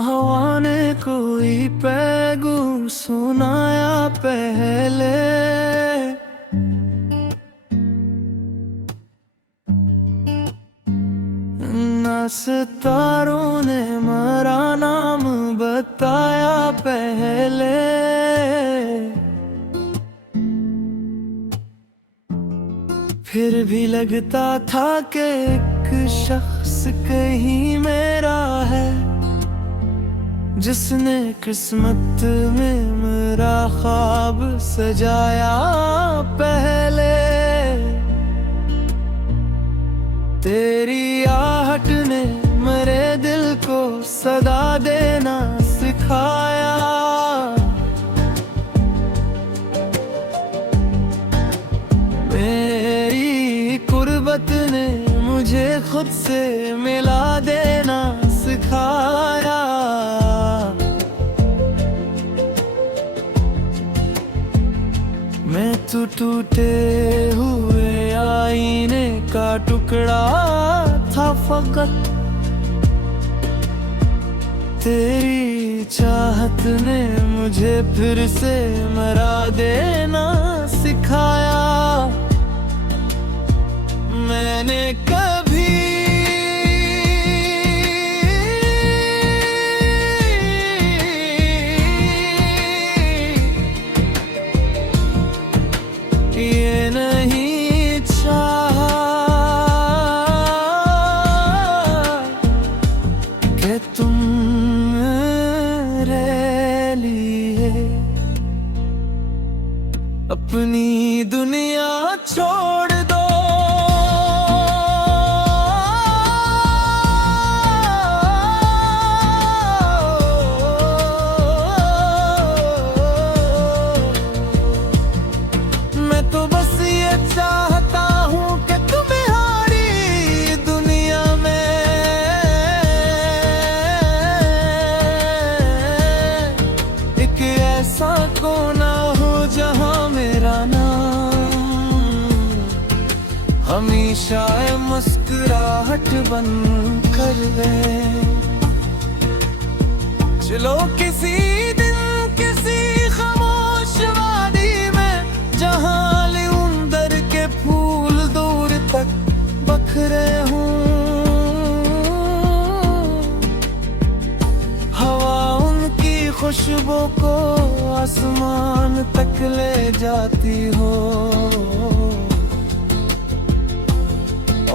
हवा ने कोई पैगू सुनाया पहले, न सितारों ने मेरा नाम बताया पहले। फिर भी लगता था कि एक शख्स कहीं मेरा है, जिसने किस्मत में मेरा ख्वाब सजाया पहले। तेरी आहट ने मेरे दिल को सदा देना सिखाया। मेरी कुर्बत ने मुझे खुद से मिला देना सिखाया। मैं तो टूटे हुए आईने का टुकड़ा था फकत, तेरी चाहत ने मुझे फिर से मरा देना सिखाया। मैंने कभी ये नहीं चाहा कि तुम मेरे लिए अपनी दुनिया छोड़ दो। मैं तो बस ये चाहता हूँ कि तुम्हारी दुनिया में एक ऐसा कोना हो जहाँ मेरा नाम हमेशा मुस्कुराहट बन कर रहे। चलो किसी दिन किसी खामोश वादी में, जहाँ लिउंदर के फूल दूर तक बखरे हों, हवा उनकी खुशबू को आसमान तक ले जाती हो,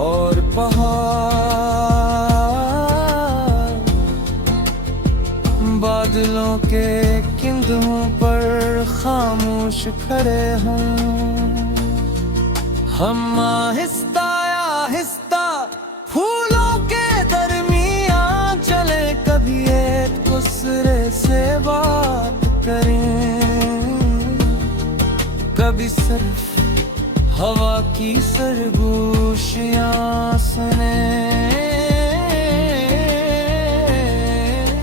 और पहाड़ बादलों के किंधों पर खामोश खड़े हों। हम आहिस्ता आहिस्ता फूलों के दरमियां चले, कभी एक दूसरे से बात करें, कभी सिर्फ हवा की सरगोशियां सुने।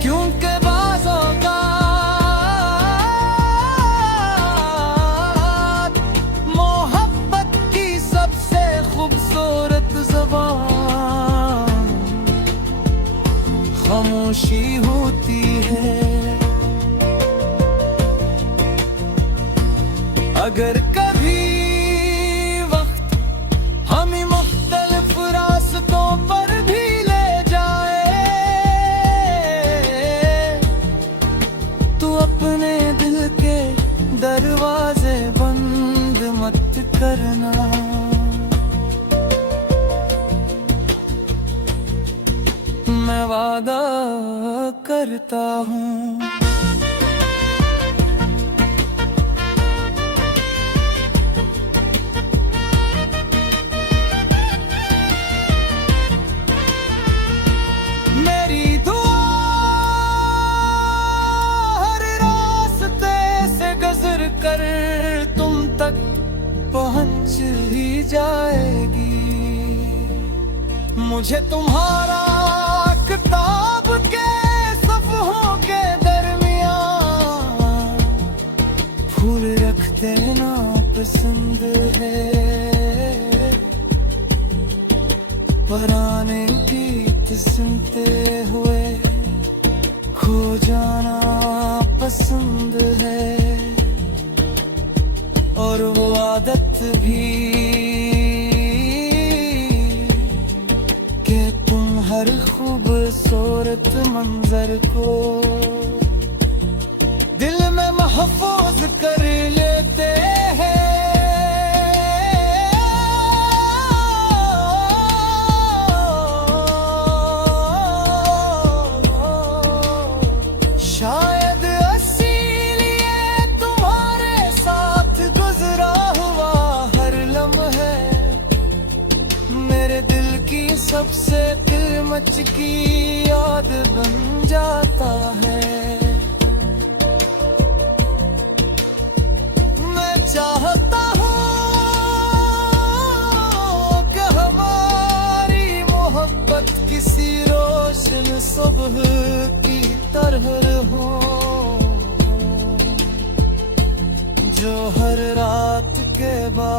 क्योंकि बाज़ों का मोहब्बत की सबसे खूबसूरत ज़बान खामोशी होती है। अगर कभी वक्त हमें मुख्तलिफ रास्तों पर भी ले जाए, तो अपने दिल के दरवाजे बंद मत करना। मैं वादा करता हूँ तुम तक पहुंच ही जाएगी। मुझे तुम्हारा किताब के सफ़हों के दरमियान फूल रख देना पसंद है। पुराने गीत सुनते हुए खो जाना पसंद है और वो आदत भी कि तुम हर खूबसूरत मंजर को दिल में महफूज कर लेते हैं। शायद इसीलिए तुम्हारे साथ गुजरा हुआ हर लम्हा मेरे दिल की सबसे दिलमच की याद बन जाता है। मैं चाहता हूँ कि हमारी मोहब्बत किसी रोशन सुबह की तरह हो जो हर रात के बाद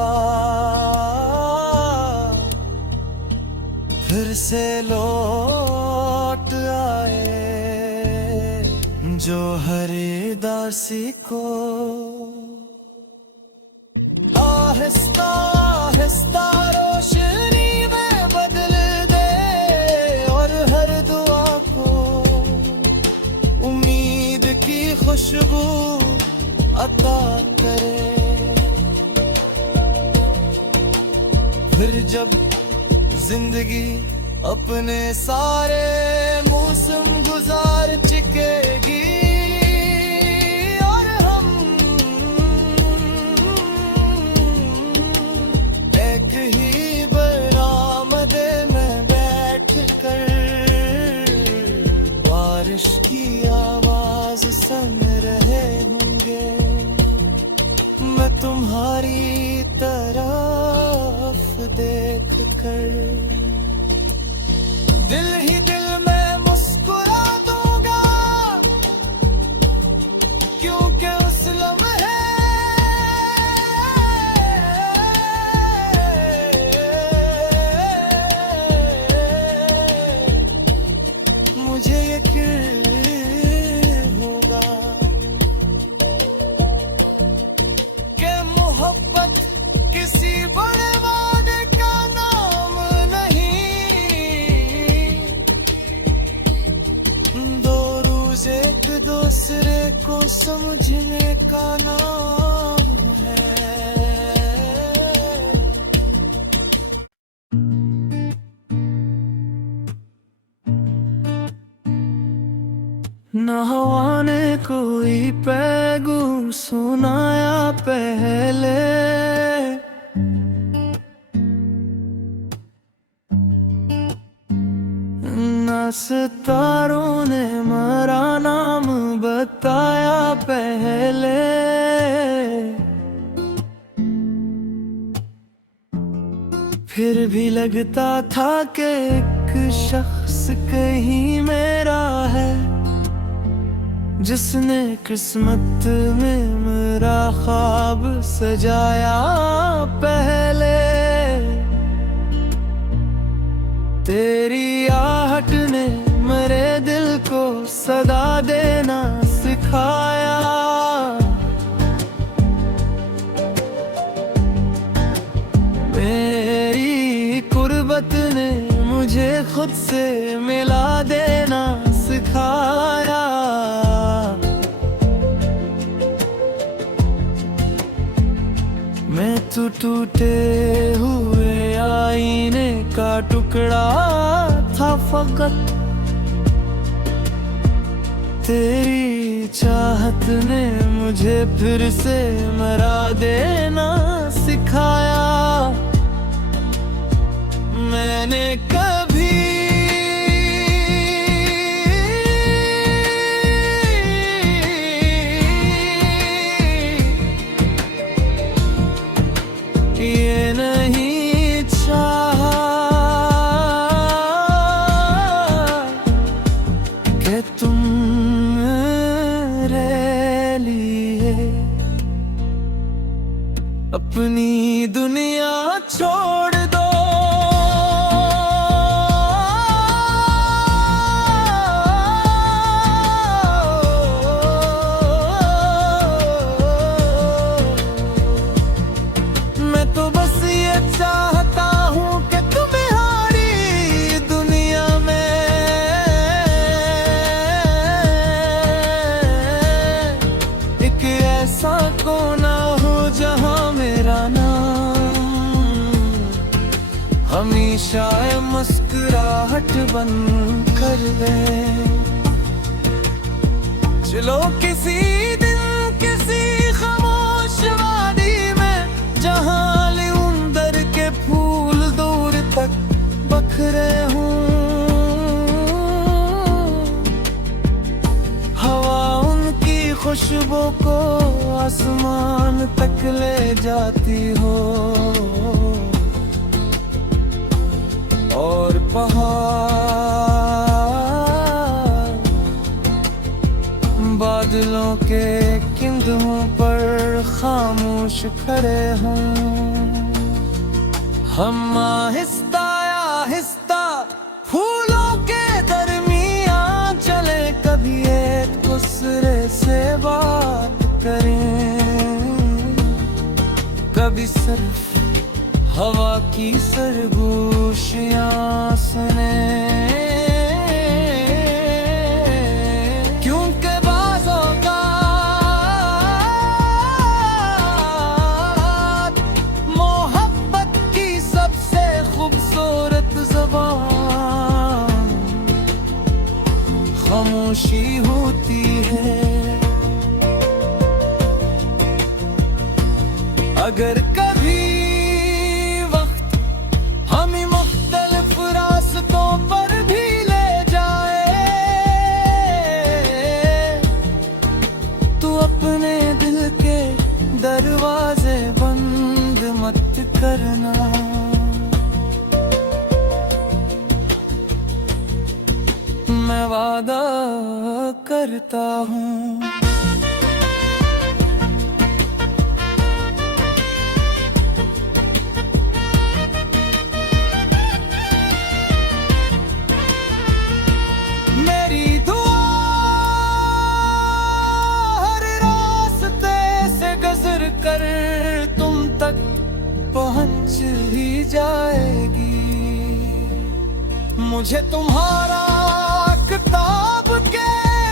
फिर से लौट आए, जो हर उदासी को आहिस्ता आहिस्ता रोशनी में बदल दे और हर दुआ को उम्मीद की खुशबू अता करे। फिर जब जिंदगी अपने सारे मौसम गुजार चुकेगी और हम एक ही बरामदे में बैठ कर बारिश की आवाज सुन रहे होंगे, मैं तुम्हारी तरफ देख कर दिल ही दिल में मुस्कुरा दूंगा, क्योंकि उस लम्हे मुझे यकीन होगा कि मोहब्बत किसी बड़े वादे का नाम नहीं, दो रोज एक दूसरे को समझने का नाम है। न हवा ने कोई पैगुम सुनाया पहले, न सितारों ने मेरा नाम बताया पहले, फिर भी लगता था कि एक शख्स कहीं मेरा है, जिसने किस्मत में मेरा ख्वाब सजाया पहले। तेरी आहट ने मेरे दिल को सदा देना सिखाया, मेरी कुर्बत ने मुझे खुद से मिला देना सिखाया। मैं तो टूटे हुए आईने का टुकड़ा था फकत, तेरी चाहत ने मुझे फिर से मरा देना सिखाया। मैंने कभी ये नहीं चाहा कि तुम मेरे लिए अपनी दुनिया छोड़ दो। हमेशा मुस्कुराहट बन कर दे। चलो किसी दिन किसी खामोश वादी में, जहाँ लिउंदर के फूल दूर तक बखरे हूँ। हवा उनकी खुशबू को आसमान तक ले जाती हो, और पहाड़ बादलों के किंधों पर खामोश खड़े हों। हम आहिस्ता आहिस्ता फूलों के दरमियां चले, कभी एक दूसरे से बात करें, कभी सिर्फ हवा की सरगोशियां सुने। क्योंकि बाज़ों का मोहब्बत की सबसे खूबसूरत ज़बान खामोशी होती है। अगर कभी वक्त हमें मुख्तलिफ रास्तों पर भी ले जाए, तो अपने दिल के दरवाजे बंद मत करना। मैं वादा करता हूँ तुम तक पहुंच ही जाएगी। मुझे तुम्हारा किताब के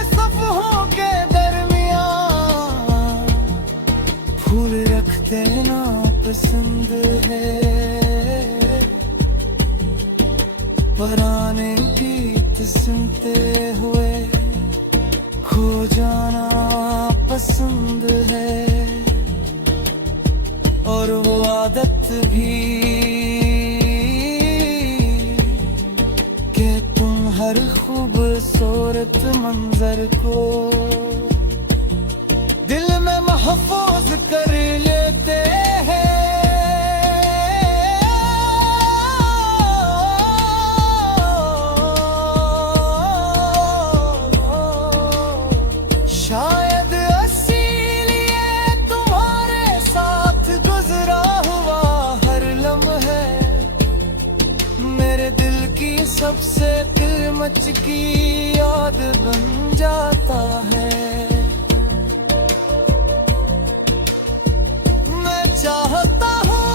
सफ़हों के दरमियान फूल रख देना पसंद है। पुराने गीत सुनते हुए खो जाना पसंद है, और वो आदत भी कि तुम हर खूबसूरत मंजर को दिल में महफूज कर लेते हैं। शायद इसीलिए तुम्हारे साथ गुजरा हुआ हर लम्हा मेरे दिल की सबसे किलमच की याद बन जाता है। मैं चाहता हूँ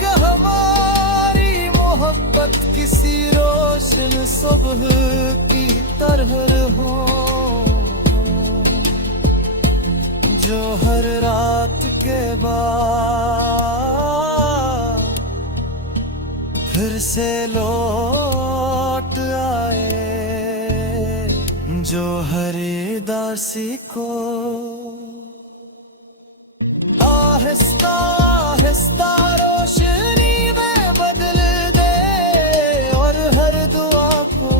कि हमारी मोहब्बत किसी रोशन सुबह की तरह हो, जो हर रात के बाद फिर से लौट आए, जो हर दासी को आहिस्ता आहिस्ता रोशनी में बदल दे, और हर दुआ को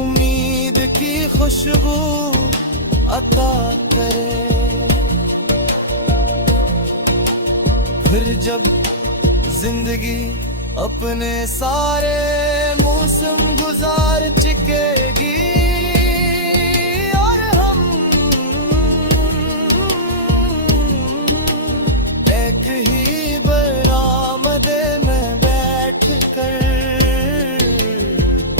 उम्मीद की खुशबू अता करे। फिर जब जिंदगी अपने सारे मौसम गुजार चुकेगी, और हम एक ही बरामदे में बैठ कर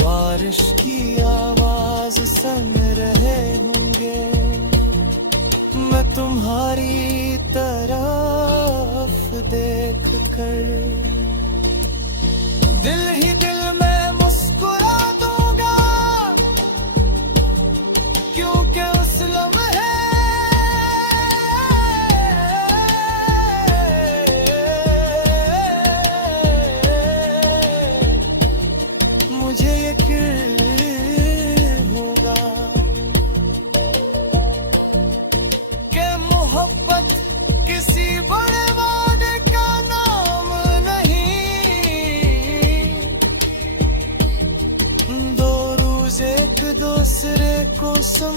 बारिश की आवाज सुन रहे होंगे, मैं तुम्हारी तरफ देख कर दिल ही दिल में मुस्कुरा दूंगा, क्योंकि उस लम्हे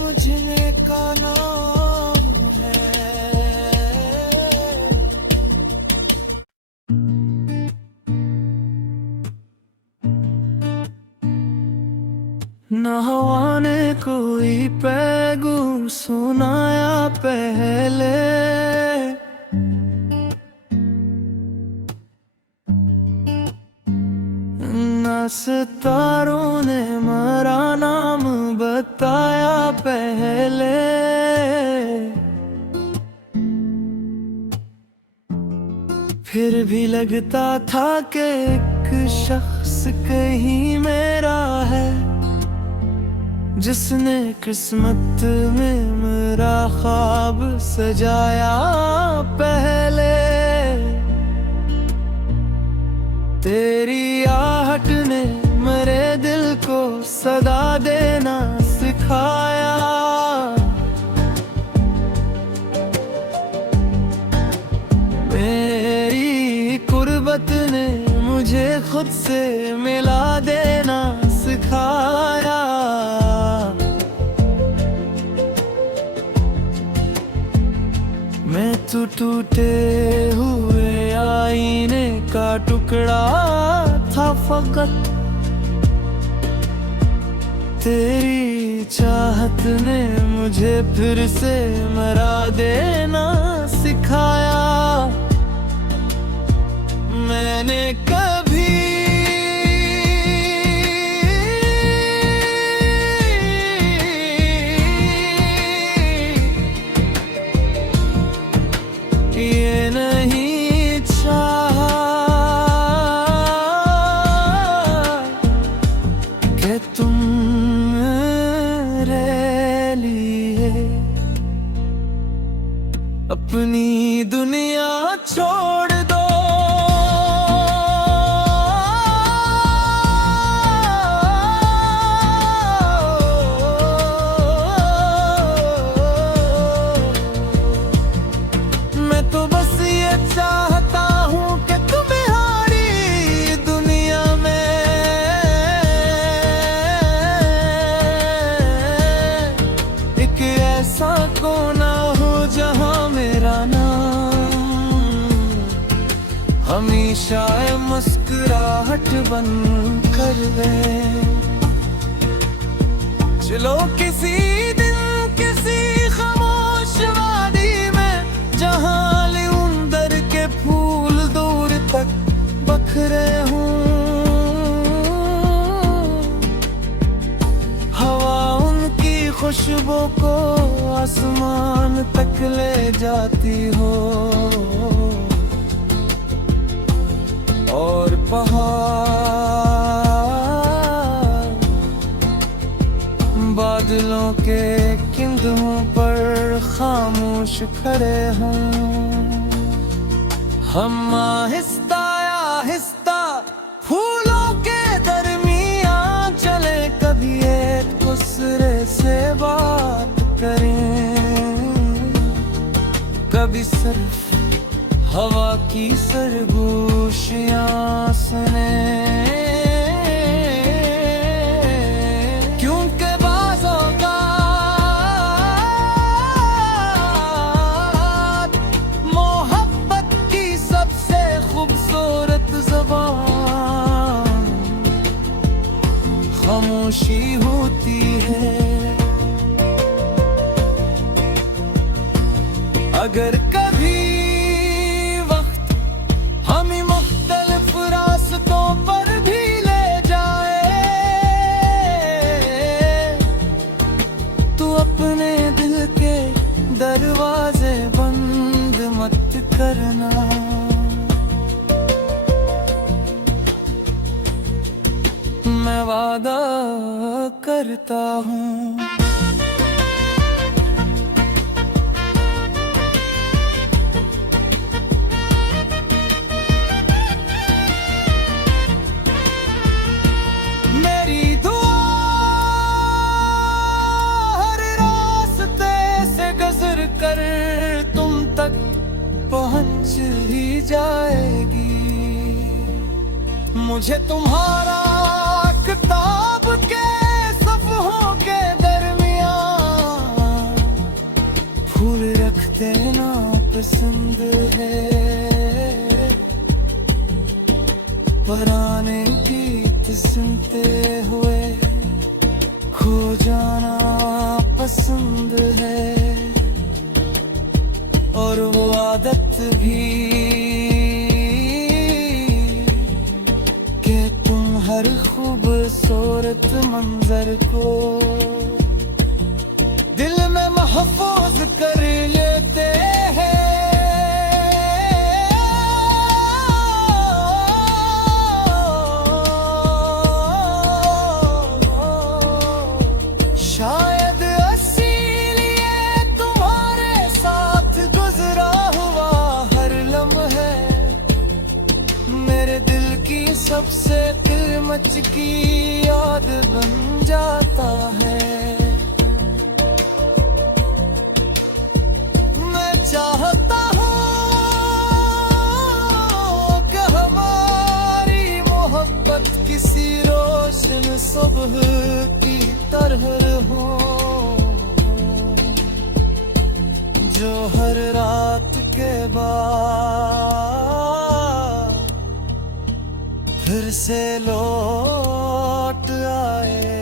समझने का नाम है। न हवा ने कोई पैगुम सुनाया पहले, न सितारों ने मेरा नाम बताया पहले। फिर भी लगता था कि एक शख्स कहीं मेरा है, जिसने किस्मत में मेरा ख्वाब सजाया पहले। तेरी आहट ने मेरे दिल को सदा देना सिखाया। मेरी कुर्बत ने मुझे खुद से मिला देना सिखाया। मैं तो टूटे हुए आईने का टुकड़ा था फकत, तेरी चाहत ने मुझे फिर से मरा देना सिखाया। मैंने कभी ये नहीं चाहा कि तुम मेरे लिए अपनी दुनिया छोड़ दो। मैं तो बस ये चाहता हूँ कि तुम्हारी दुनिया में एक ऐसा कोना हो जहाँ मेरा नाम हमेशा मुस्कुराहट बन कर दे। चलो किसी दिन किसी खामोश वादी में, जहाँ लिउंदर के फूल दूर तक बखरे हूँ। हवा उनकी खुशबू को आसमान तक ले जाती हो, और पहाड़ बादलों के किंधों पर खामोश खड़े हों। हम आहिस्ता आहिस्ता फूलों के दरमियां चले, कभी एक दूसरे से बात करें, कभी सिर्फ हवा की सरगोशियां सुने। क्योंकि बाज़ों का मोहब्बत की सबसे खूबसूरत ज़बान खामोशी होती है। अगर कभी वक्त हमें मुख्तलिफ रास्तों पर भी ले जाए, तो अपने दिल के दरवाजे बंद मत करना। मैं वादा करता हूँ पहुंच ही जाएगी। मुझे तुम्हारा किताब के सफ़हों के दरमियान पसंद है, पुराने गीत सुनते हुए खो जाना पसंद है, और वो आदत भी कि तुम हर खूबसूरत मंजर को दिल में महफूज कर लेते हैं। शायद इसीलिए तुम्हारे साथ गुजरा हुआ हर लम्हा मेरे दिल की सबसे दिलमच की याद बन जाता है। चाहता हूँ कि हमारी मोहब्बत किसी रोशन सुबह की तरह हो, जो हर रात के बाद फिर से लौट आए,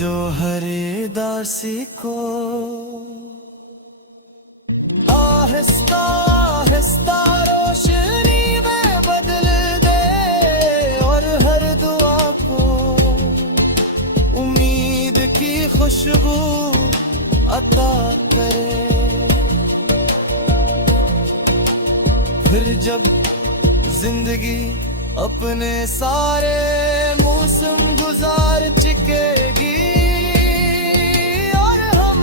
जो हर उदासी को आहिस्ता आहिस्ता रोशनी में बदल दे, और हर दुआ को उम्मीद की खुशबू अता करे। फिर जब जिंदगी अपने सारे मौसम गुजार चुकेगी और हम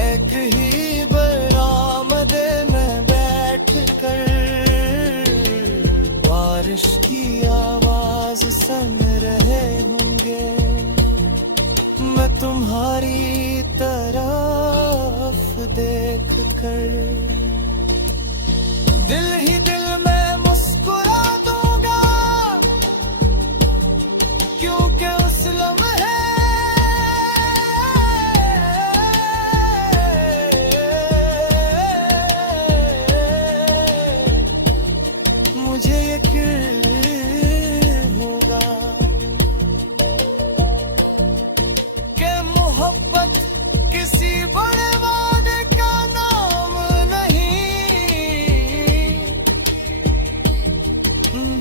एक ही बरामदे में बैठ कर बारिश की आवाज सुन रहे होंगे, मैं तुम्हारी तरफ देख कर दिल ही दिल में मुस्कुरा दूंगा, क्योंकि उस लम्हे मुझे यकीन होगा कि मोहब्बत किसी बड़े वादे का नाम नहीं,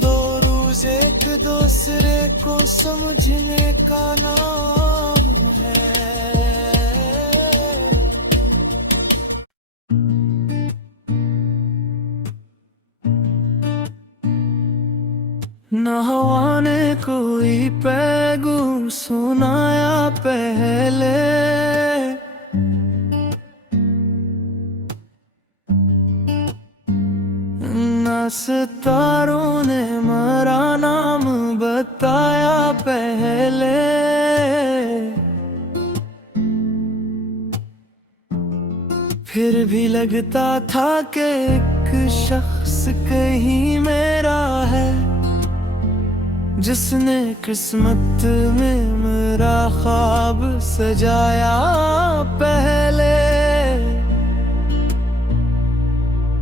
दो रोज एक दूसरे को समझने का नाम है। न हवा ने कोई पैगुम सुनाया पहले, न सितारों ने मेरा नाम बताया पहले, फिर भी लगता था कि एक शख्स कहीं मेरा है, जिसने किस्मत में मेरा ख्वाब सजाया पहले।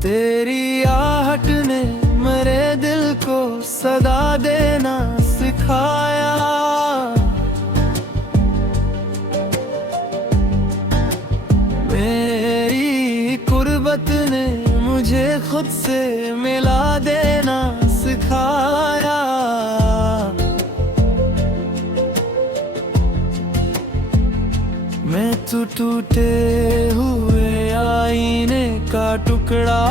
तेरी आहट ने मेरे दिल को सदा देना सिखाया, मेरी कुर्बत ने मुझे खुद से मिला देना सिखाया। मैं तो टूटे हुए आईने का टुकड़ा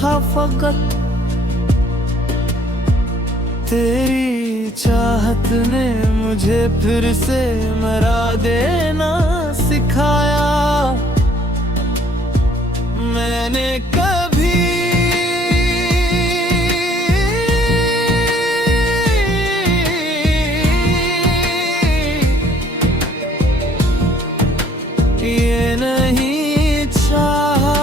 था फकत, तेरी चाहत ने मुझे फिर से मरा देना सिखाया। मैंने कभी ये नहीं चाहा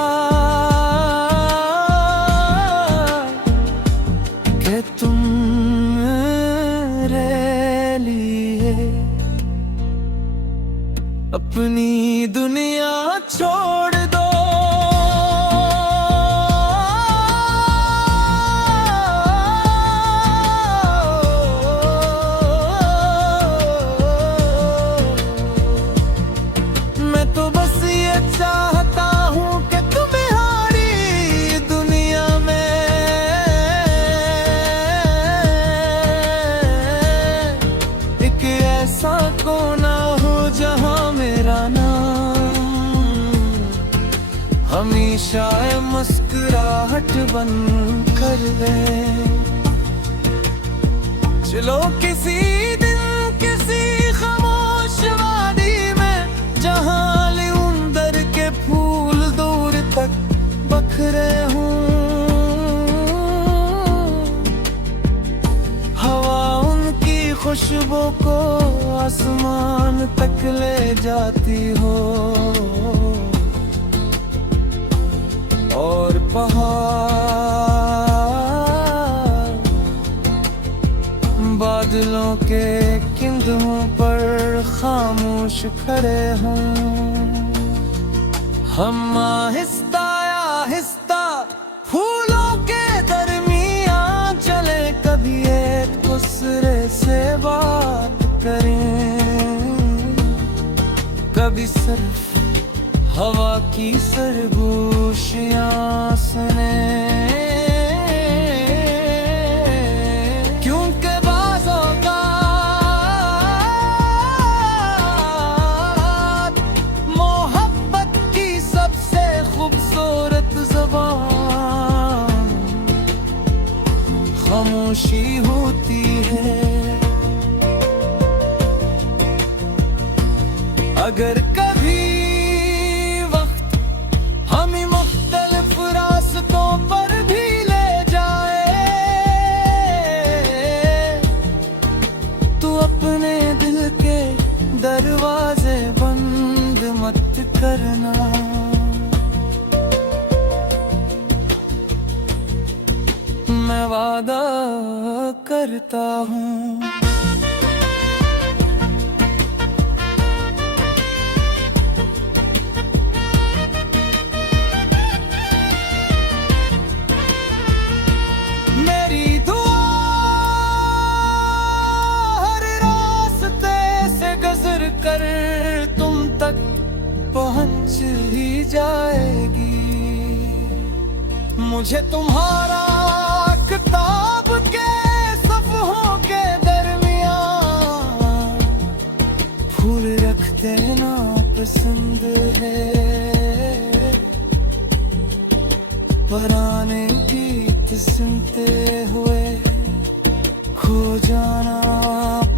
कि तुम मेरे लिए हमेशा मुस्कुराहट बन कर दे। चलो किसी दिन किसी खामोश वादी में, जहाँ लिउंदर के फूल दूर तक बखरे हूँ। हवा उनकी खुशबू को आसमान तक ले जाती हो, और पहाड़ बादलों के किंधों पर खामोश खड़े हों। हम आहिस्ता आहिस्ता फूलों के दरमियां चले, कभी एक दूसरे से बात करें, कभी सिर्फ हवा की सरगोशियां सुने। क्योंकि बाज़ों का मोहब्बत की सबसे खूबसूरत ज़बान खामोशी होती है। अगर कभी वक्त हमें मुख्तलिफ रास्तों पर भी ले जाए, तो अपने दिल के दरवाजे बंद मत करना। मैं वादा करता हूँ तुम तक पहुंच ही जाएगी। मुझे तुम्हारा किताब के सफ़हों के दरमियान फूल रख देना पसंद है। पुराने गीत सुनते हुए खो जाना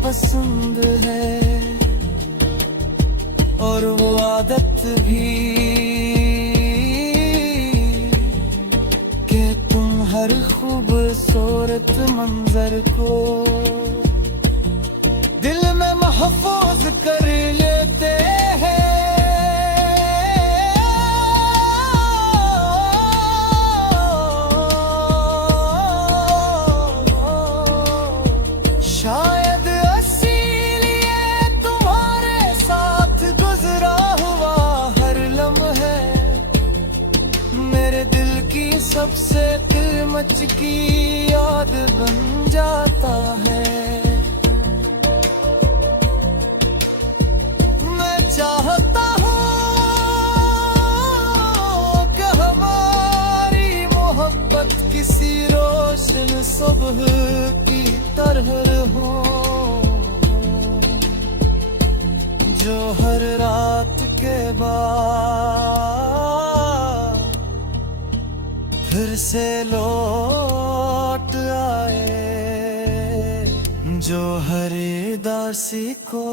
पसंद है, और वो आदत भी कि तुम हर खूबसूरत मंजर को दिल में महफूज कर लेते हैं। शायद इसीलिए तुम्हारे साथ गुजरा हुआ हर लम्हा मेरे दिल की सबसे किलमच की याद बन जाता है। मैं चाहता हूँ कि हमारी मोहब्बत किसी रोशन सुबह की तरह हो, जो हर रात के बाद फिर से लौट आए, जो हर उदासी को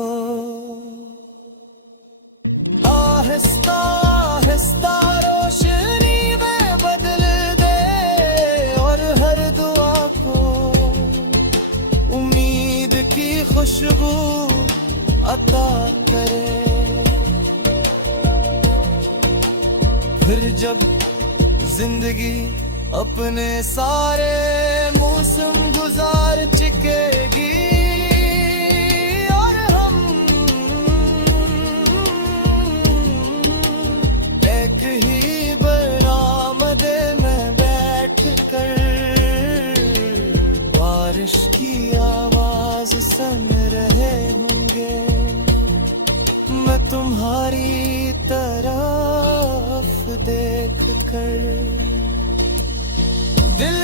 आहिस्ता आहिस्ता रोशनी में बदल दे, और हर दुआ को उम्मीद की खुशबू अता करे। फिर जब जिंदगी अपने सारे मौसम गुजार चुकेगी, और हम एक ही बरामदे में बैठ कर बारिश की आवाज सुन रहे होंगे। मैं तुम्हारी तरफ देख कर दिल